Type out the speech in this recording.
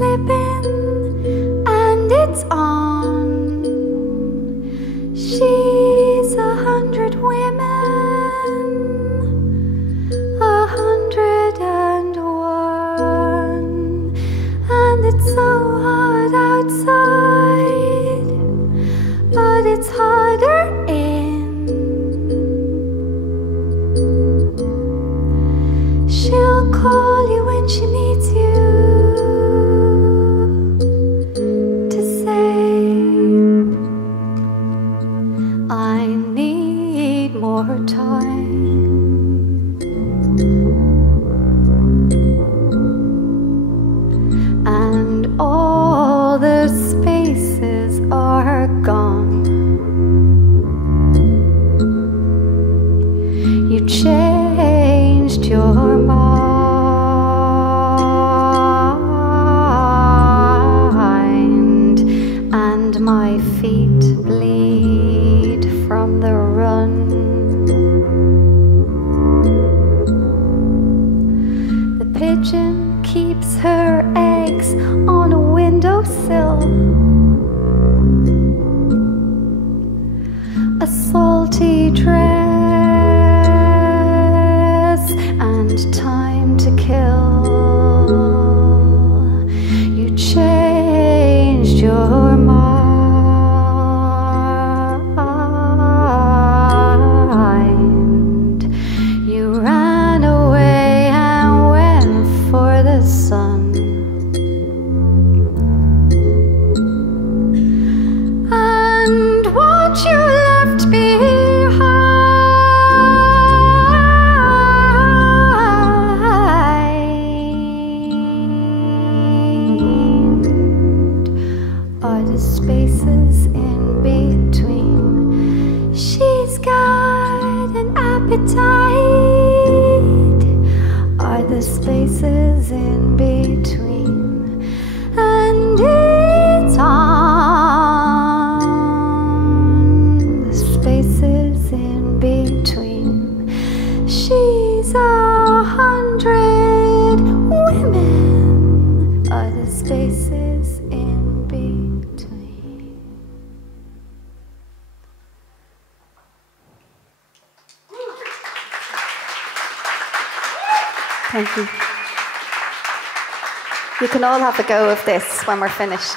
slipping and it's on. She's 100 women, 101, and it's so hot outside, but it's hotter in. She'll call you when she needs you to say, I need more time. And all the spaces are gone. You changed your mind, and my feet bleed from the run. The pigeon keeps her eggs on a windowsill. A salty dress and time to kill. You changed your mind. You ran away and went for the sun. And what you left behind are the spaces in between. She's got an appetite, are the spaces in between, and it's on the spaces in between. She's 100 women, are the spaces in between. Thank you. You can all have a go of this when we're finished.